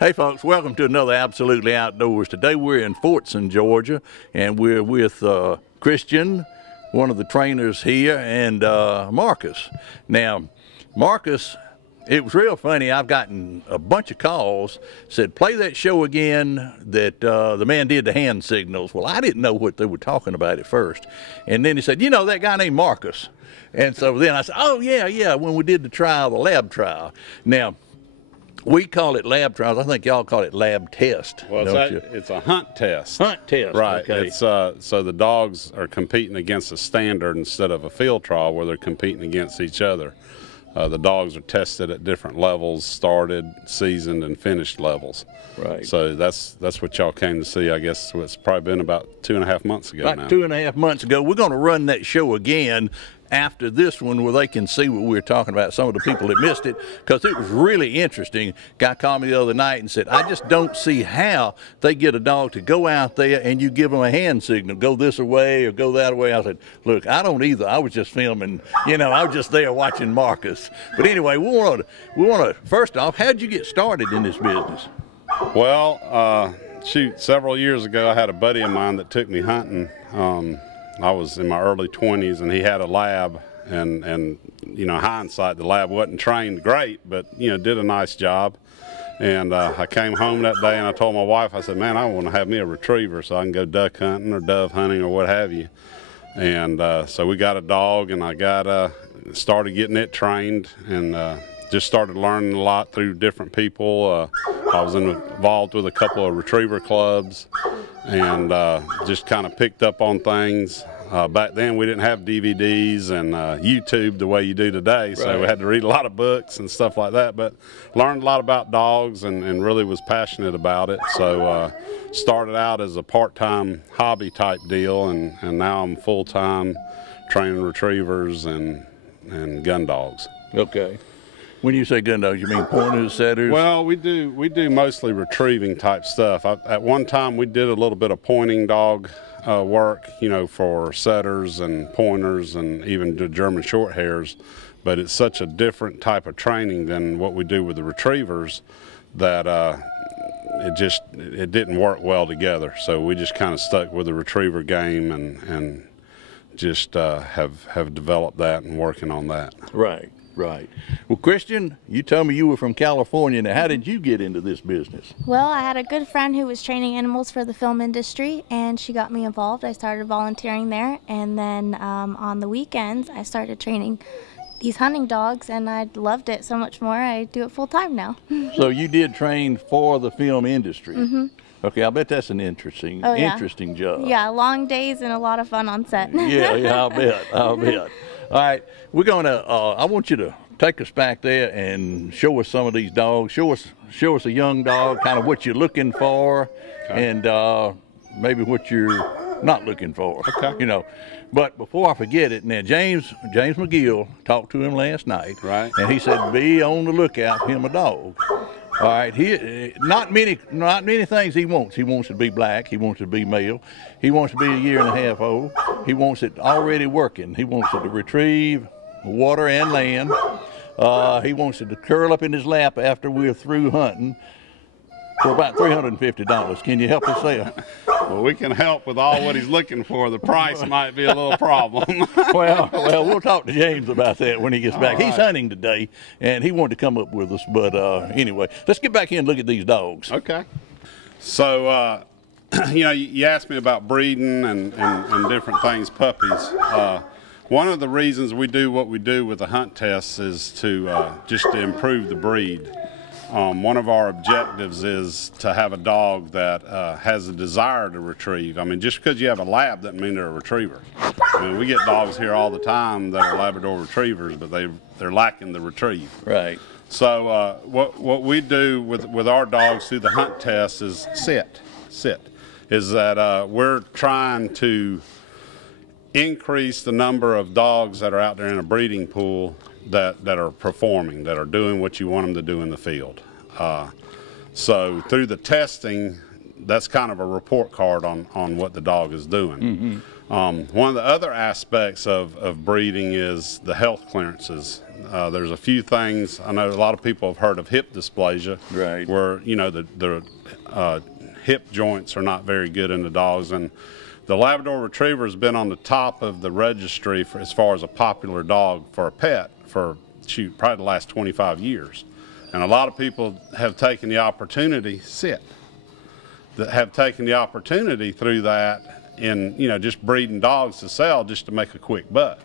Hey folks, welcome to another Absolutely Outdoors. Today we're in Fortson, Georgia, and we're with Christian, one of the trainers here, and Marcus. Now, Marcus, it was real funny. I've gotten a bunch of calls, said, play that show again that the man did the hand signals. Well, I didn't know what they were talking about at first. And then he said, you know, that guy named Marcus. And so then I said, oh, yeah, when we did the trial, the lab trial. Now, we call it lab trials. I think y'all call it lab test. Well, it's a hunt test. Hunt test, right? Okay. It's so the dogs are competing against a standard instead of a field trial where they're competing against each other. The dogs are tested at different levels, started, seasoned, and finished levels. Right. So that's what y'all came to see. I guess it's probably been about 2.5 months ago now. About 2.5 months ago. We're going to run that show again after this one where they can see what we were talking about, some of the people that missed it, because it was really interesting. Guy called me the other night and said, I just don't see how they get a dog to go out there and you give them a hand signal, go this way or go that way. I said, look, I don't either. I was just filming, I was just there watching Marcus. But anyway, we want to first off, how'd you get started in this business? Well, several years ago I had a buddy of mine that took me hunting. I was in my early 20s, and he had a lab, and hindsight, the lab wasn't trained great, but did a nice job. And I came home that day, and I told my wife, I said, man, I want to have me a retriever so I can go duck hunting or dove hunting or what have you. And so we got a dog, and I started getting it trained, and just started learning a lot through different people. I was involved with a couple of retriever clubs, and just kind of picked up on things. Back then we didn't have DVDs and YouTube the way you do today, so right. We had to read a lot of books and stuff like that, but learned a lot about dogs and really was passionate about it. So started out as a part-time hobby type deal, and now I'm full-time training retrievers and gun dogs. Okay. When you say gun dogs, you mean pointers, setters? Well, we do mostly retrieving type stuff. At one time, we did a little bit of pointing dog work, for setters and pointers and even the German short hairs. But it's such a different type of training than what we do with the retrievers that it didn't work well together. So we just kind of stuck with the retriever game and just have developed that and working on that. Right. Right. Well, Christian, you told me you were from California. Now, how did you get into this business? Well, I had a good friend who was training animals for the film industry, and she got me involved. I started volunteering there, and then on the weekends, I started training these hunting dogs, and I loved it so much more. I do it full time now. So you did train for the film industry? Mm-hmm. Okay, I bet that's an interesting job. Yeah, long days and a lot of fun on set. yeah, I'll bet. All right, we're gonna. I want you to take us back there and show us some of these dogs. Show us a young dog, kind of what you're looking for, okay. And maybe what you're not looking for. Okay. But before I forget it, now James McGill talked to him last night, right? And he said, be on the lookout for him a dog. All right, not many things he wants. He wants it to be black. He wants it to be male. He wants to be 1.5 years old. He wants it already working. He wants it to retrieve water and land. He wants it to curl up in his lap after we're through hunting for about $350. Can you help us there? Well, we can help with all what he's looking for. The price might be a little problem. well, we'll talk to James about that when he gets back. All right. He's hunting today, and he wanted to come up with us. But anyway, let's get back here and look at these dogs. Okay. So, you asked me about breeding and different things, puppies. One of the reasons we do what we do with the hunt tests is just to improve the breed. One of our objectives is to have a dog that has a desire to retrieve. I mean, just because you have a lab doesn't mean they're a retriever. I mean, we get dogs here all the time that are Labrador retrievers, but they're lacking the retrieve. Right. So what we do with our dogs through the hunt test is sit. Is that we're trying to increase the number of dogs that are out there in a breeding pool that are performing, that are doing what you want them to do in the field. So through the testing, that's kind of a report card on what the dog is doing. One of the other aspects of breeding is the health clearances. There's a few things. I know a lot of people have heard of hip dysplasia, Right. where the hip joints are not very good in the dogs, and the Labrador Retriever has been on the top of the registry for, as far as a popular dog for a pet for probably the last 25 years. And a lot of people have taken the opportunity, that have taken the opportunity through that in, just breeding dogs to sell just to make a quick buck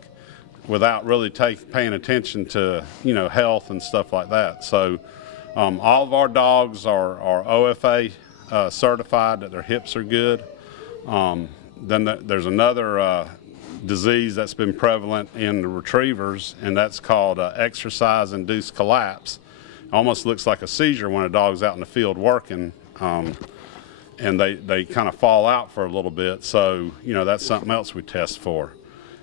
without really paying attention to, health and stuff like that. So all of our dogs are OFA certified that their hips are good. Then there's another disease that's been prevalent in the retrievers, and that's called exercise-induced collapse. Almost looks like a seizure when a dog's out in the field working, and they kind of fall out for a little bit. So, that's something else we test for.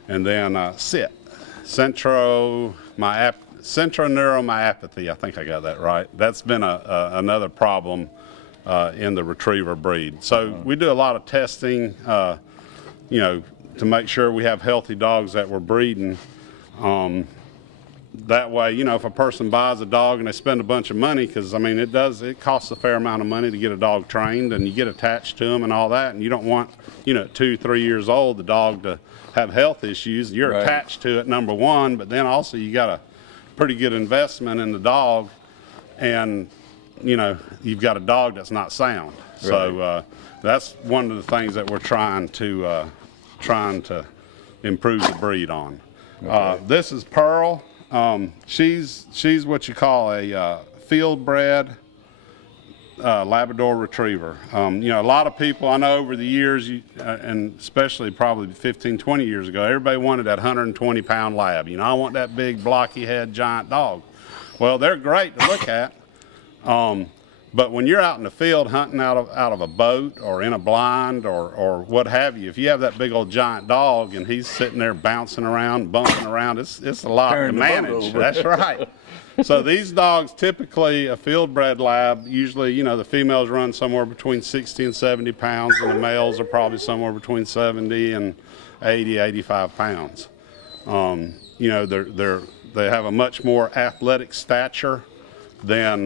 And then centroneuromyopathy, I think I got that right. That's been another problem in the retriever breed. So we do a lot of testing, to make sure we have healthy dogs that we're breeding. That way, if a person buys a dog and they spend a bunch of money, because it costs a fair amount of money to get a dog trained, and you get attached to them and all that, and you don't want, at 2-3 years old, the dog to have health issues. You're Right. attached to it, number one, but then also you got a pretty good investment in the dog, and you've got a dog that's not sound. Right. So that's one of the things that we're trying to improve the breed on. Okay. This is Pearl. She's what you call a field-bred Labrador Retriever. A lot of people I know over the years, and especially probably 15-20 years ago, everybody wanted that 120-pound lab. I want that big blocky head giant dog. Well, they're great to look at. But when you're out in the field hunting out of a boat or in a blind or what have you, if you have that big old giant dog and he's sitting there bouncing around, bumping around, it's a lot Turn to the boat manage. over. That's right. So these dogs, typically a field-bred lab, usually, the females run somewhere between 60 and 70 pounds, and the males are probably somewhere between 70 and 80, 85 pounds. They have a much more athletic stature than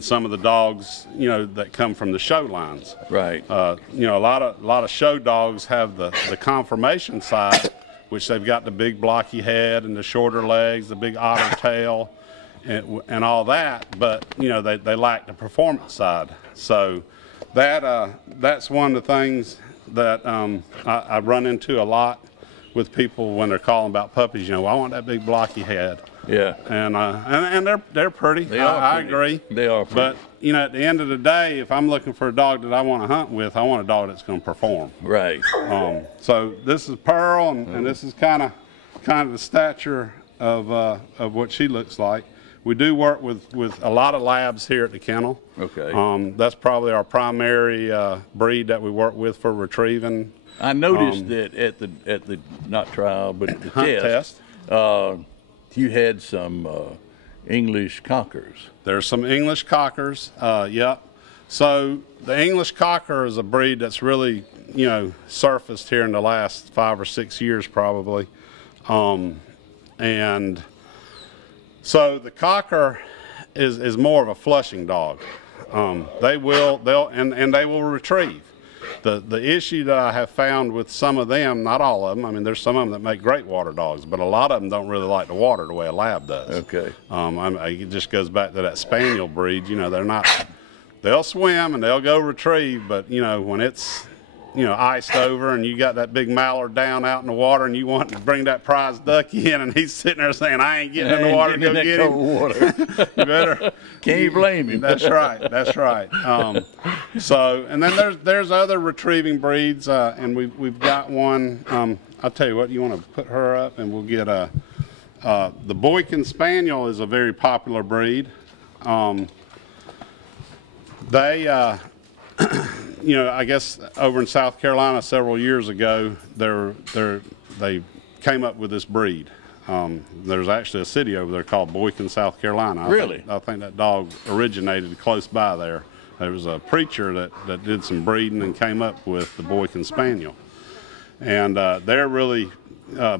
some of the dogs, that come from the show lines. Right. A lot of show dogs have the conformation side, which they've got the big blocky head and the shorter legs, the big otter tail, and all that. But they lack the performance side. So that's one of the things that I run into a lot with people when they're calling about puppies. I want that big blocky head. Yeah. And they're pretty. They are I pretty. agree. They are pretty. But at the end of the day, if I'm looking for a dog that I want to hunt with, I want a dog that's going to perform. Right. So this is Pearl, and this is kind of the stature of what she looks like. We do work with a lot of labs here at the kennel. Okay. That's probably our primary breed that we work with for retrieving. I noticed that at the not trial, but the Hunt test. You had some English cockers. There's some English cockers, yep. So the English cocker is a breed that's really, surfaced here in the last 5 or 6 years probably. And so the cocker is more of a flushing dog. They will retrieve. The issue that I have found with some of them, not all of them, there's some of them that make great water dogs, but a lot of them don't really like the water the way a lab does. Okay. It just goes back to that spaniel breed. They'll swim and they'll go retrieve, but when it's iced over and you got that big mallard down out in the water and you want to bring that prize ducky in and he's sitting there saying, I ain't getting in the water to go get him. Water. You better. Can't you blame him? That's right. That's right. And then there's other retrieving breeds, and we've got one. I'll tell you what. You want to put her up, and we'll get the Boykin Spaniel is a very popular breed. I guess over in South Carolina several years ago, they came up with this breed. There's actually a city over there called Boykin, South Carolina. Really? I think that dog originated close by there. There was a preacher that did some breeding and came up with the Boykin Spaniel. and they're really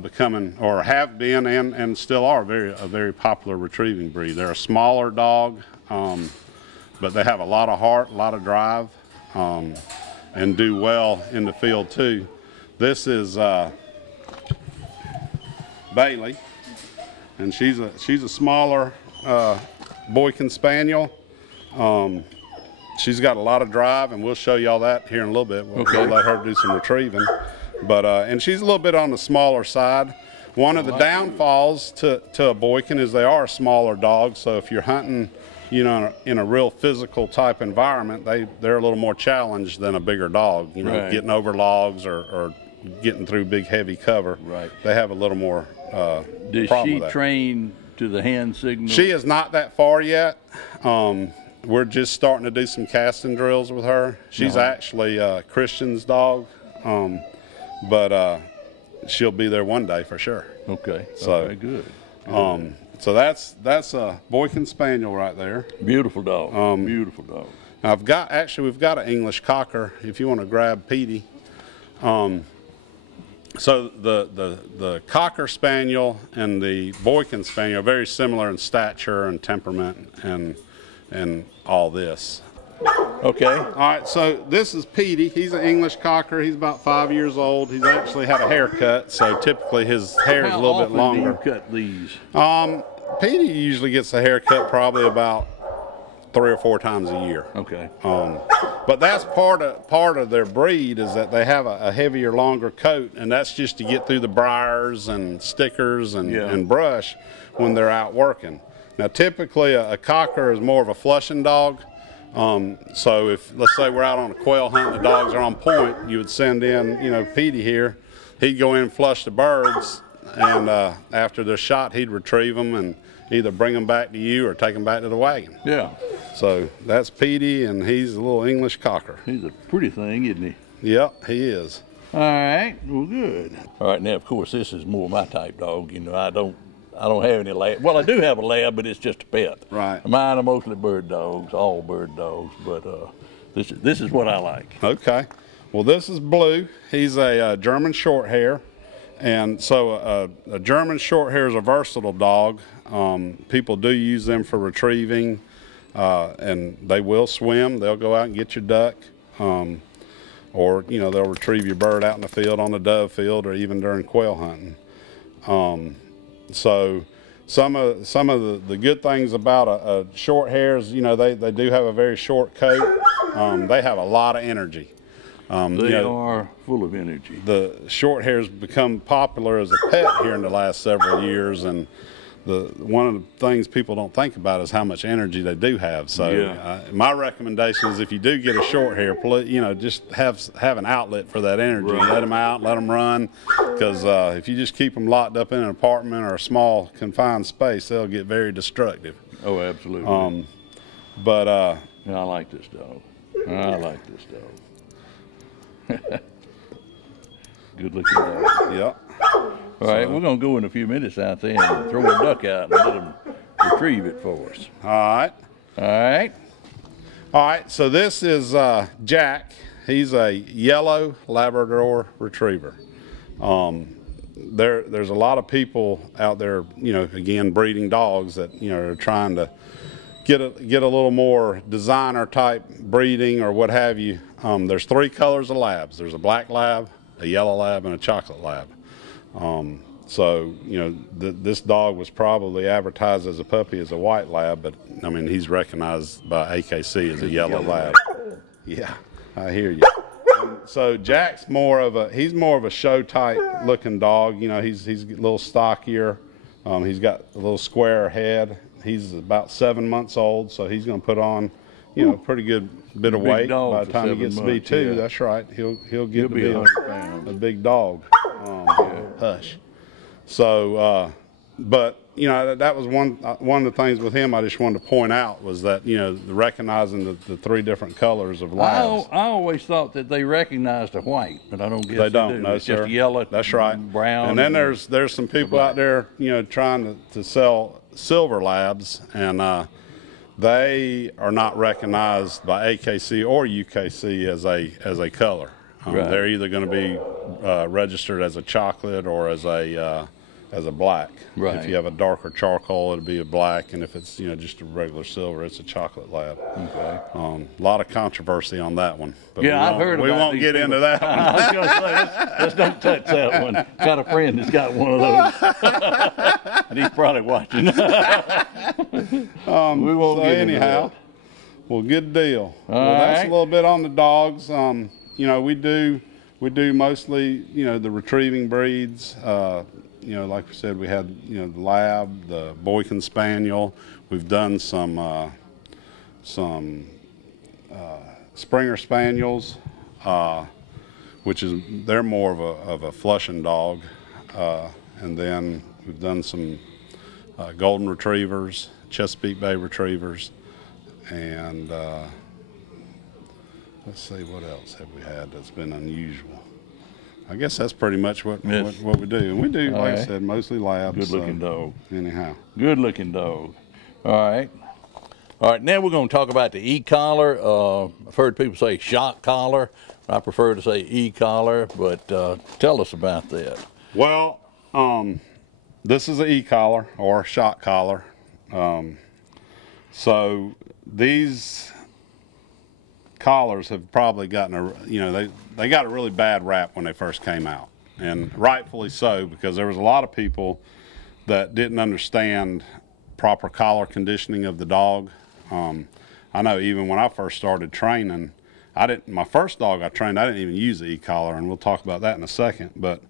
becoming, or have been, and still are a very popular retrieving breed. They're a smaller dog, but they have a lot of heart, a lot of drive, and do well in the field too. This is Bailey, and she's a smaller Boykin Spaniel. She's got a lot of drive, and we'll show you all that here in a little bit. We'll let her do some retrieving. But and she's a little bit on the smaller side. One of the downfalls to a Boykin is they are a smaller dog. So if you're hunting, you know, in a real physical type environment, they're a little more challenged than a bigger dog. You know, getting over logs or getting through big heavy cover. Right. They have a little more Does problem she with that. train to the hand signal? She is not that far yet. We're just starting to do some casting drills with her. She's actually Christian's dog. But she'll be there one day for sure. Okay. So okay, good. So that's a Boykin Spaniel right there. Beautiful dog. Beautiful dog. We've got an English Cocker. If you want to grab Petey. So the Cocker Spaniel and the Boykin Spaniel are very similar in stature and temperament and all this. Okay. All right, so this is Petey. He's an English Cocker. He's about 5 years old. He's actually had a haircut, so typically his hair is a little bit longer. How often do you cut these? Petey usually gets a haircut probably about 3 or 4 times a year. Okay. But that's part of their breed is that they have a heavier, longer coat, and that's just to get through the briars and stickers and brush when they're out working. Now, typically a Cocker is more of a flushing dog. So if, let's say we're out on a quail hunt, the dogs are on point, you would send in, you know, Petey here. He'd go in and flush the birds, and after they're shot, he'd retrieve them and either bring them back to you or take them back to the wagon. Yeah. So that's Petey, and he's a little English Cocker. He's a pretty thing, isn't he? Yep, he is. All right. Well, good. All right. Now, of course, this is more my type dog. You know, I don't have any lab. Well, I do have a lab, but it's just a pet. Right. Mine are mostly bird dogs, all bird dogs. But this is what I like. Okay. Well, this is Blue. He's a German Shorthair, and so a German Shorthair is a versatile dog. People do use them for retrieving, and they will swim. They'll go out and get your duck, or you know they'll retrieve your bird out in the field on the dove field, or even during quail hunting. So some of the good things about a Shorthair is, you know, they do have a very short coat. They have a lot of energy. They are full of energy. The Shorthairs become popular as a pet here in the last several years, and one of the things people don't think about is how much energy they do have. So my recommendation is if you do get a Shorthair, you know, just have an outlet for that energy. Right. Let them out, let them run, because if you just keep them locked up in an apartment or a small confined space, they'll get very destructive. Oh, absolutely. I like this dog. I like this dog. Good looking dog. Yep. All right, we're going to go in a few minutes out there and throw a duck out and let them retrieve it for us. All right. All right. All right, so this is Jack. He's a yellow Labrador Retriever. There's a lot of people out there, you know, again, breeding dogs that, you know, are trying to get a little more designer type breeding or what have you. There's 3 colors of labs. There's a black lab, a yellow lab, and a chocolate lab. So, you know, this dog was probably advertised as a puppy as a white lab, but I mean, he's recognized by AKC as a yellow lab. Yeah, I hear you. So Jack's more of a show type looking dog. You know, he's a little stockier. He's got a little square head. He's about 7 months old, so he's going to put on, you know, a pretty good bit of weight by the time he gets to be 2. Yeah. That's right. He'll get to be a big dog. Hush. So, but you know, that was one of the things with him I just wanted to point out was that, you know, recognizing the 3 different colors of labs. I always thought that they recognized a white, but I don't guess they don't. do. No, it's sir. Just yellow. That's right. Brown. And then there's some people out there, you know, trying to sell silver labs, and they are not recognized by AKC or UKC as a color. Right. They're either going to be registered as a chocolate or as a black. Right. If you have a darker charcoal, it'll be a black, and if it's just a regular silver, it's a chocolate lab. Okay. A lot of controversy on that one. But Yeah, I've heard about we won't get into that one. I was going to say, let's don't touch that one. Got a friend that's got one of those. And he's probably watching. We won't So get into anyhow, that. well, good deal. Well, All that's right. a little bit on the dogs. We do mostly the retrieving breeds. Like we said, we had the Lab, the Boykin Spaniel. We've done some Springer Spaniels, which is they're more of a flushing dog, and then we've done some Golden Retrievers, Chesapeake Bay Retrievers, and let's see, what else have we had that's been unusual. I guess that's pretty much what we do. And we do, like I said, mostly labs. Good looking dog. Anyhow. Good looking dog. All right. All right, now we're going to talk about the e-collar. I've heard people say shock collar. I prefer to say e-collar, but tell us about that. Well, this is an e-collar or shock collar. So these collars have probably gotten they got a really bad rap when they first came out, and rightfully so, because there was a lot of people that didn't understand proper collar conditioning of the dog. I know even when I first started training, my first dog I trained, I didn't even use the e-collar, and we'll talk about that in a second, but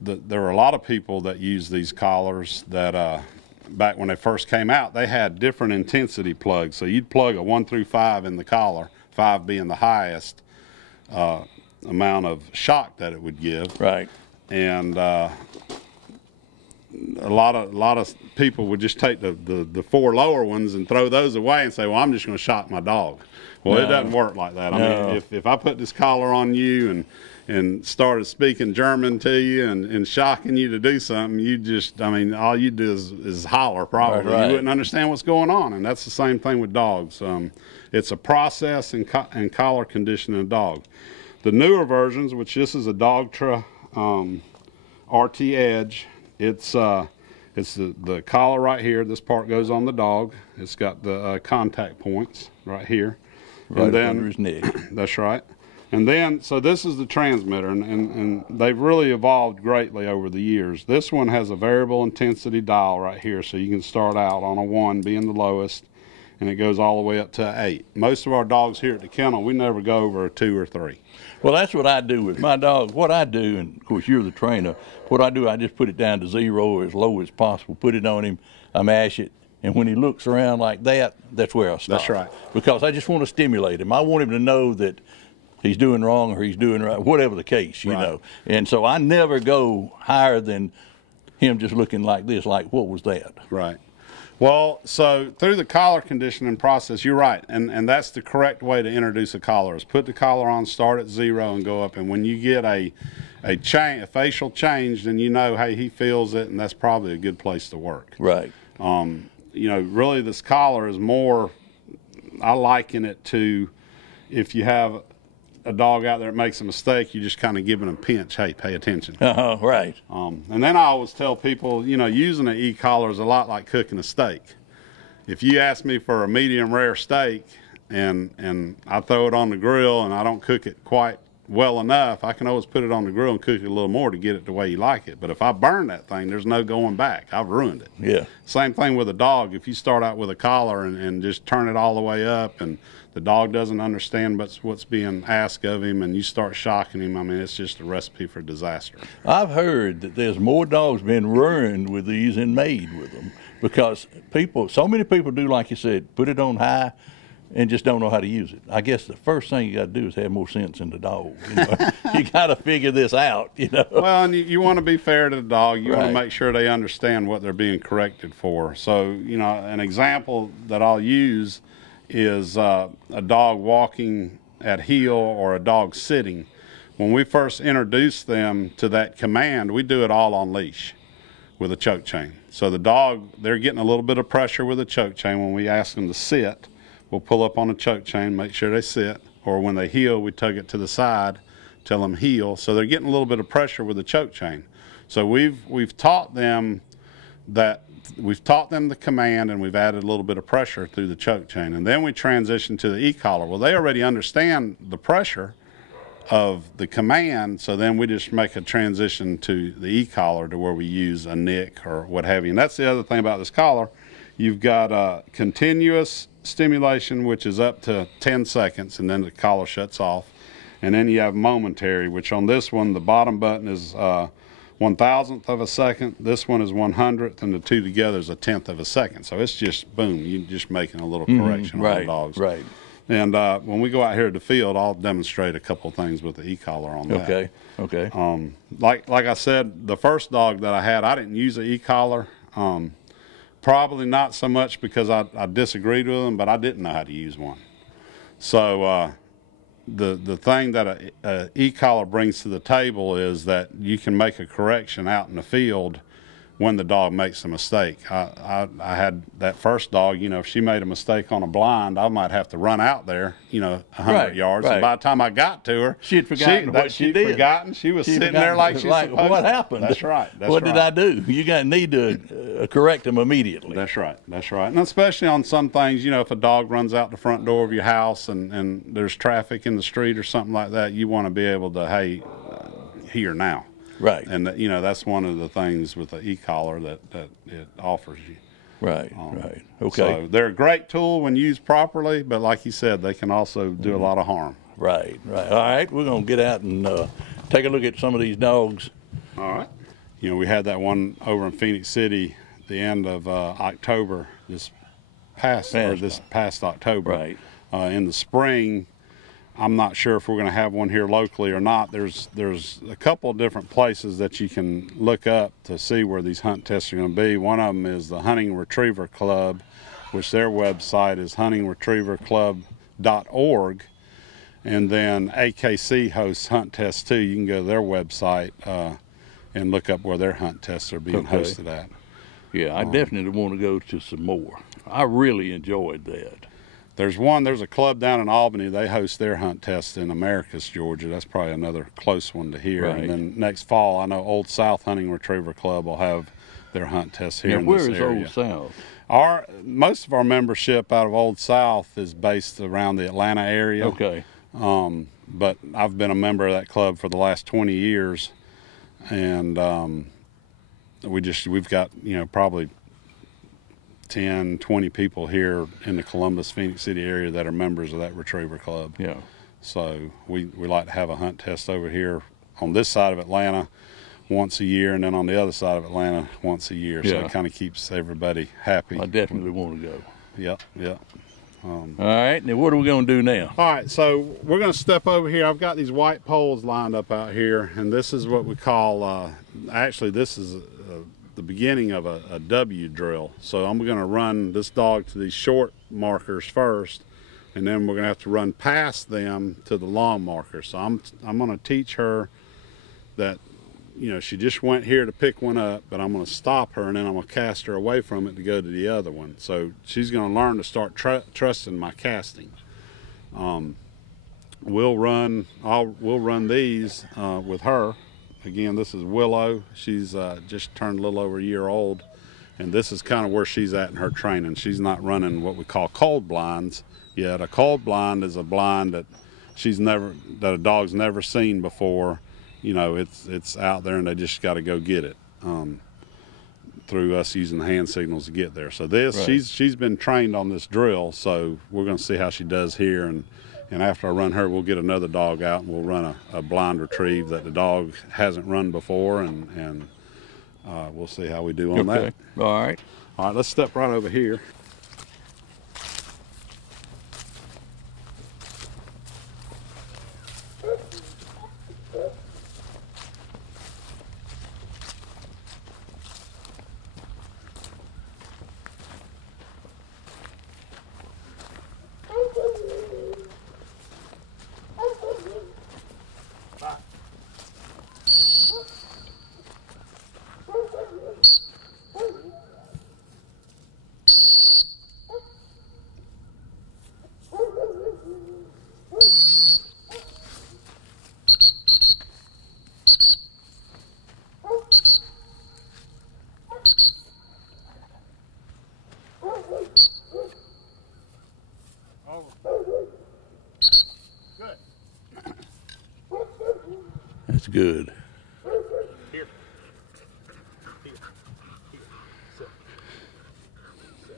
there were a lot of people that used these collars that back when they first came out, they had different intensity plugs. So you'd plug a 1 through 5 in the collar, 5 being the highest amount of shock that it would give. Right. And a lot of people would just take the 4 lower ones and throw those away and say, well, I'm just going to shock my dog. Well, It doesn't work like that. I mean, if I put this collar on you and started speaking German to you and shocking you to do something, all you do is holler probably. Right. You wouldn't understand what's going on, and that's the same thing with dogs. It's a process in collar conditioning a dog. The newer versions, which this is a Dogtra RT Edge, it's the collar right here. This part goes on the dog. It's got the contact points right here. Right and then, under his neck. That's right. And then, so this is the transmitter, and they've really evolved greatly over the years. This one has a variable intensity dial right here, so you can start out on a 1 being the lowest, and it goes all the way up to an 8. Most of our dogs here at the kennel, we never go over a 2 or 3. Well, that's what I do with my dog. What I do, and of course you're the trainer, what I do, I just put it down to 0 or as low as possible, put it on him, I mash it, and when he looks around like that, that's where I stop. That's right. Because I just want to stimulate him. I want him to know that he's doing wrong or he's doing right, whatever the case, you know. And so I never go higher than him just looking like this, like, what was that? Right. Well, so through the collar conditioning process, you're right, and that's the correct way to introduce a collar, is put the collar on, start at 0 and go up, and when you get a facial change, then you know, hey, he feels it, and that's probably a good place to work. Right. Really this collar is more, I liken it to, if you have a dog out there that makes a mistake, you just kind of give him a pinch, hey, pay attention. Right. And then I always tell people, using an e-collar is a lot like cooking a steak. If you ask me for a medium rare steak and I throw it on the grill and I don't cook it quite well enough, I can always put it on the grill and cook it a little more to get it the way you like it. But if I burn that thing, there's no going back. I've ruined it. Yeah. Same thing with a dog. If you start out with a collar and just turn it all the way up, and the dog doesn't understand what's being asked of him, and you start shocking him, it's just a recipe for disaster. I've heard that there's more dogs being ruined with these than made with them, because so many people do, like you said, put it on high and just don't know how to use it. I guess the first thing you got to do is have more sense in the dog. You got to figure this out. Well, and you want to be fair to the dog. You want to make sure they understand what they're being corrected for. So, an example that I'll use is a dog walking at heel or a dog sitting. When we first introduce them to that command, we do it all on leash with a choke chain. So the dog, they're getting a little bit of pressure with a choke chain. When we ask them to sit, we'll pull up on a choke chain, make sure they sit, or when they heel, we tug it to the side till them heal. So they're getting a little bit of pressure with the choke chain. So we've taught them the command, and we've added a little bit of pressure through the choke chain. And then we transition to the e-collar. Well, they already understand the pressure of the command, so then we just make a transition to the e-collar to where we use a nick or what have you. And that's the other thing about this collar. You've got continuous stimulation, which is up to 10 seconds, and then the collar shuts off. And then you have momentary, which on this one, the bottom button is 1,000th of a second. This one is 100th, and the two together is 1/10 of a second. So it's just, boom, you're just making a little correction on the dogs. Right. And when we go out here to the field, I'll demonstrate a couple of things with the e-collar on that. Okay. Like I said, the first dog that I had, I didn't use an e-collar. Probably not so much because I disagreed with them, but I didn't know how to use one. So the thing that a e-collar brings to the table is that you can make a correction out in the field when the dog makes a mistake. I had that first dog, you know, if she made a mistake on a blind, I might have to run out there, you know, 100 yards. And by the time I got to her, she'd forgotten what she did. She was sitting there like she was supposed to. What happened? That's right. What did I do? You need to correct them immediately. That's right. And especially on some things, you know, if a dog runs out the front door of your house and there's traffic in the street or something like that, you want to be able to, hey, here now. Right. And, you know, that's one of the things with the e-collar that it offers you. Right. Okay. So they're a great tool when used properly, but like you said, they can also do a lot of harm. Right. All right, we're going to get out and take a look at some of these dogs. All right. You know, we had that one over in Phoenix City the end of October, this past October. Right. In the spring, I'm not sure if we're going to have one here locally or not. There's a couple of different places that you can look up to see where these hunt tests are going to be. One of them is the Hunting Retriever Club, which their website is huntingretrieverclub.org. And then AKC hosts hunt tests too. You can go to their website and look up where their hunt tests are being hosted at. Yeah, I definitely want to go to some more. I really enjoyed that. There's a club down in Albany. They host their hunt test in Americus, Georgia. That's probably another close one to hear. Right. And then next fall, I know Old South Hunting Retriever Club will have their hunt test here in this area. Where is Old South? Most of our membership out of Old South is based around the Atlanta area. Okay. But I've been a member of that club for the last 20 years, and we've got, you know, probably 10, 20 people here in the Columbus, Phoenix City area that are members of that retriever club. Yeah. So we like to have a hunt test over here on this side of Atlanta once a year, and then on the other side of Atlanta once a year. So it kind of keeps everybody happy. I definitely want to go. Yep. All right, now what are we going to do now? All right, so we're going to step over here. I've got these white poles lined up out here, and this is what we call, actually this is the beginning of a W drill. So I'm going to run this dog to these short markers first, and then we're going to have to run past them to the long markers. So I'm going to teach her that, you know, she just went here to pick one up, but I'm going to stop her, and then I'm going to cast her away from it to go to the other one. So she's going to learn to start trusting my casting. We'll run these with her. Again, this is Willow. She's just turned a little over a year old, and this is kind of where she's at in her training. She's not running what we call cold blinds yet. A cold blind is a blind that a dog's never seen before. You know, it's out there, and they just got to go get it through us using the hand signals to get there. So she's been trained on this drill, so we're going to see how she does here, and after I run her, we'll get another dog out, and we'll run a blind retrieve that the dog hasn't run before, and we'll see how we do on that. All right, let's step right over here. That's good. Here. Here. Here. Sit. Sit. Sit.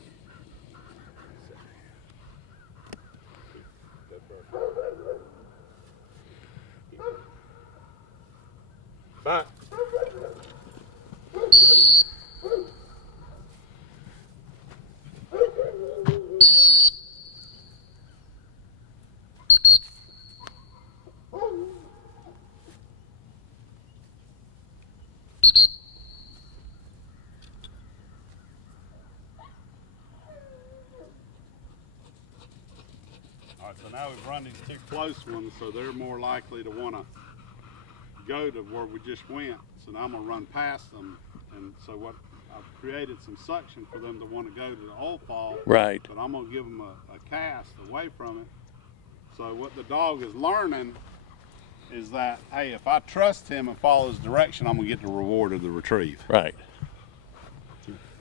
Good bird. Here. Back. All right, so now we've run these two close ones, so they're more likely to want to go to where we just went. So now I'm going to run past them, and so what I've created some suction for them to want to go to the old fall. Right. But I'm going to give them a cast away from it. So what the dog is learning is that, hey, if I trust him and follow his direction, I'm going to get the reward of the retrieve. Right.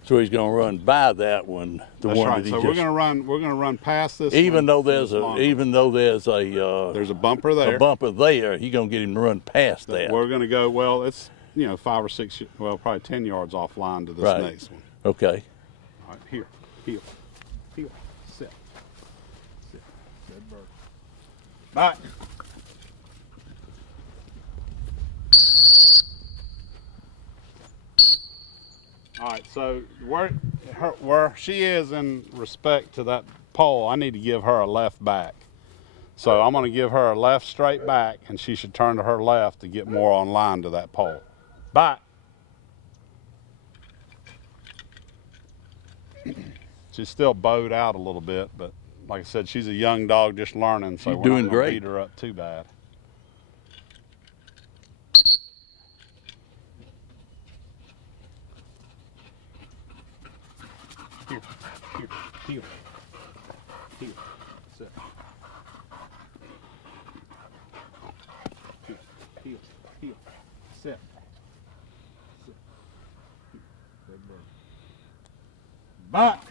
So he's going to run by that one, the That's one right. that he So just. we're going to run past this. Even one though to there's this a, long one. even though there's a bumper there. a bumper there, you're going to get him to run past that. We're going to go. Well, it's 5 or 6, well, probably 10 yards offline to this Right. next one. Okay. All right, here, heel, sit, good bird. Back. All right, so where she is in respect to that pole, I need to give her a left back. So I'm going to give her a left straight back, and she should turn to her left to get more on line to that pole. Back. She's still bowed out a little bit, but like I said, she's a young dog just learning, so She's we're doing not gonna great. beat her up too bad. Here, heel, sit. Heel, sit. Sit. Good bird. Back.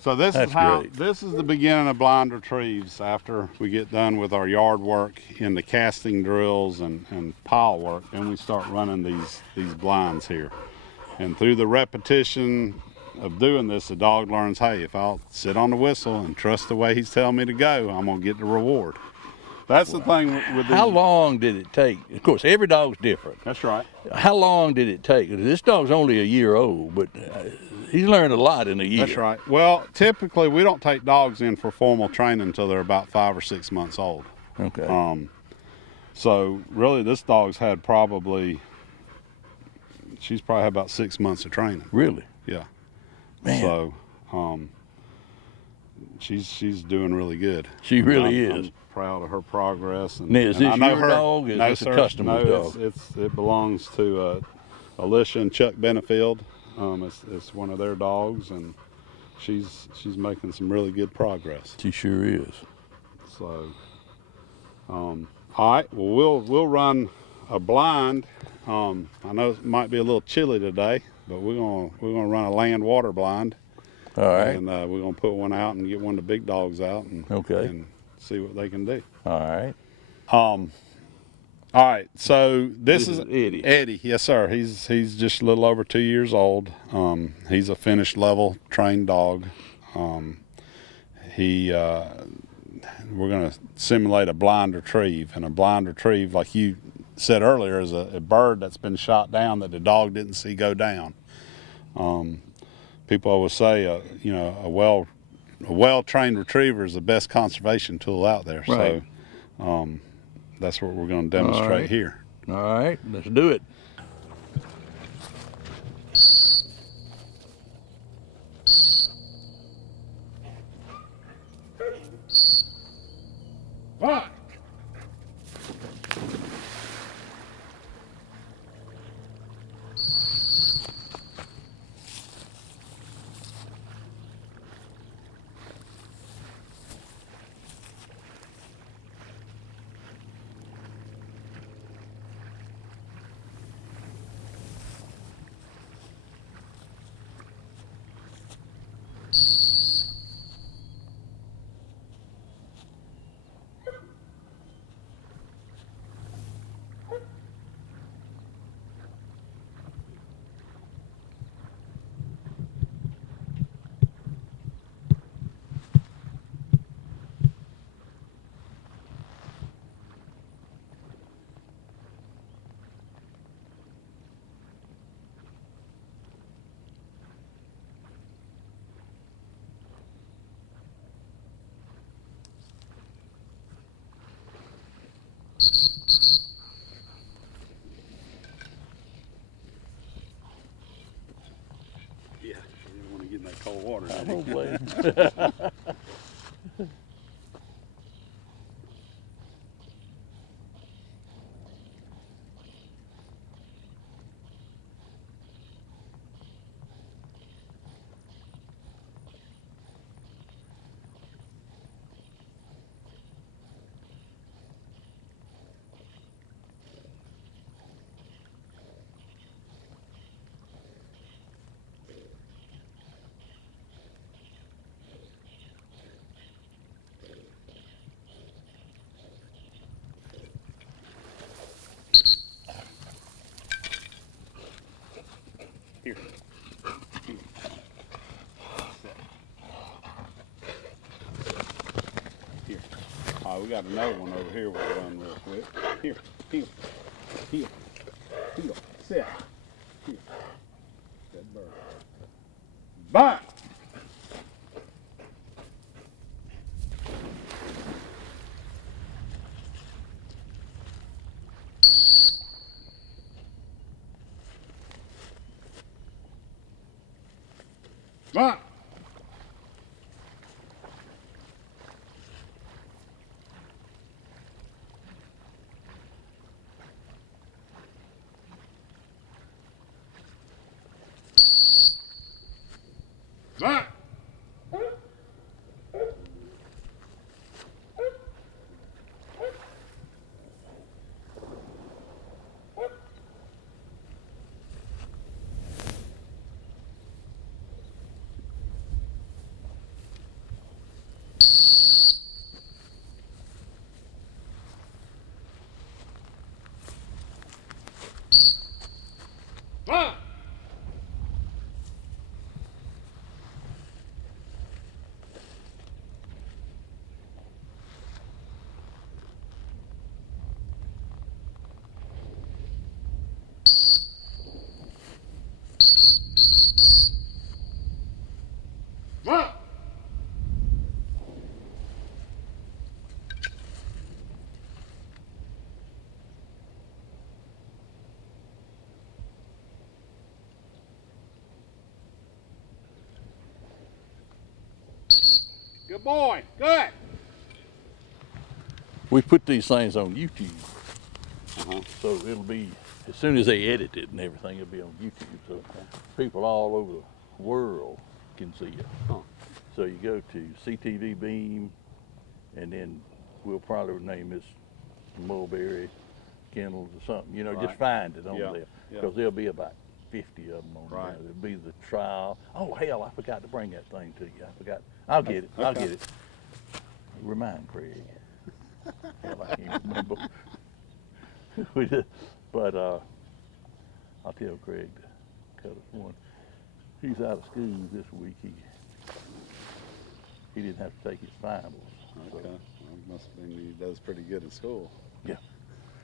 So this That's is how great. this is the beginning of blind retrieves after we get done with our yard work in the casting drills and pile work. Then we start running these blinds here. And through the repetition of doing this, the dog learns, hey, if I'll sit on the whistle and trust the way he's telling me to go, I'm gonna get the reward. That's the thing with How these. long did it take? Of course, every dog's different. That's right. How long did it take? This dog's only a year old, but he's learned a lot in a year. That's right. Well, typically we don't take dogs in for formal training until they're about 5 or 6 months old. Okay. So really this dog's had she's probably had about 6 months of training. Really? Yeah. Man. So she's doing really good. She really I'm is. proud of her progress. And, Now, is and this I know your her, dog? Is no, this a sir. customer's No, dog? it belongs to Alicia and Chuck Benefield. It's one of their dogs, and she's making some really good progress. She sure is. So, all right. Well, we'll run a blind. I know it might be a little chilly today, but we're gonna run a land water blind. All right. And we're gonna put one out and get one of the big dogs out and Okay. and see what they can do. All right. All right. So this is Eddie. Eddie, yes, sir. He's just a little over 2 years old. He's a finished level trained dog. We're going to simulate a blind retrieve, and a blind retrieve, like you said earlier, is a bird that's been shot down that the dog didn't see go down. People always say, a well-trained retriever is the best conservation tool out there. Right. So that's what we're going to demonstrate right. here. All right. Let's do it. One. Yeah, you didn't want to get in that cold water. I don't blame you. Here. Here. We got another one over here we'll run real quick. Here. Heel. Heel. Heel. Set. Here. That bird. Bye. Bye. Bye. Bye. Bye. Good boy. Good. We put these things on YouTube, Uh-huh. so it'll be, as soon as they edit it and everything, it'll be on YouTube, so people all over the world can see it. Huh. So you go to CTV Beam, and then we'll probably name this Mulberry Kennels or something, you know, Right. just find it on Yeah, there, yeah. because there'll be about 50 of them on Right. there. There'll be the trial. Oh, hell, I forgot to bring that thing to you. I forgot. I'll get it. I'll Okay. get it. Remind Craig. Hell, I can't remember. We did, but I'll tell Craig to cut us one. He's out of school this week. He didn't have to take his finals. so Okay. Well, must have been he does pretty good in school. Yeah.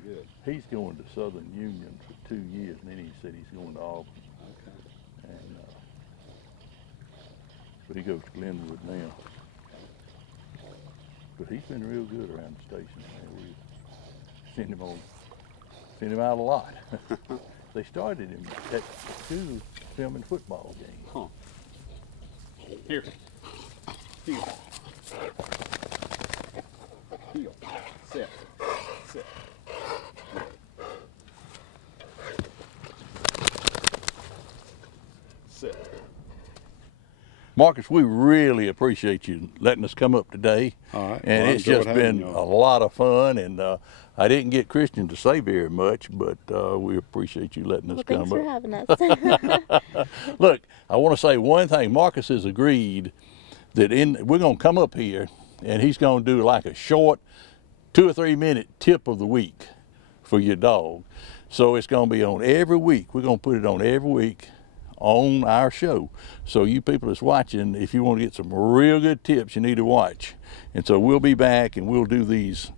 Good. He's going to Southern Union for 2 years, and then he said he's going to Auburn. Okay. And but he goes to Glenwood now. But he's been real good around the station. We send him out a lot. They started him at school filming football games. Huh. Here. Here. Marcus, we really appreciate you letting us come up today. All right. And Well, I it's enjoyed just been having a y'all. lot of fun, and I didn't get Christian to say very much, but we appreciate you letting us Well, come thanks for up. having us. Look, I want to say one thing. Marcus has agreed that we're going to come up here, and he's going to do like a short 2 or 3 minute tip of the week for your dog. So it's going to be on every week. We're going to put it on every week on our show. So you people that's watching, if you want to get some real good tips, you need to watch. And so we'll be back and we'll do these.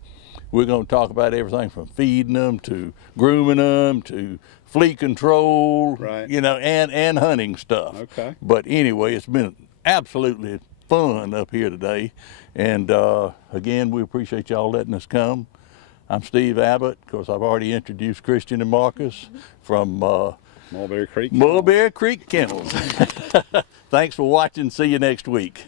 We're going to talk about everything from feeding them to grooming them to flea control, Right. you know, and hunting stuff. Okay. But anyway, it's been absolutely fun up here today. And again, we appreciate y'all letting us come. I'm Steve Abbott. Of course, I've already introduced Christian and Marcus from Mulberry Creek. Mulberry Creek Kennels. Thanks for watching. See you next week.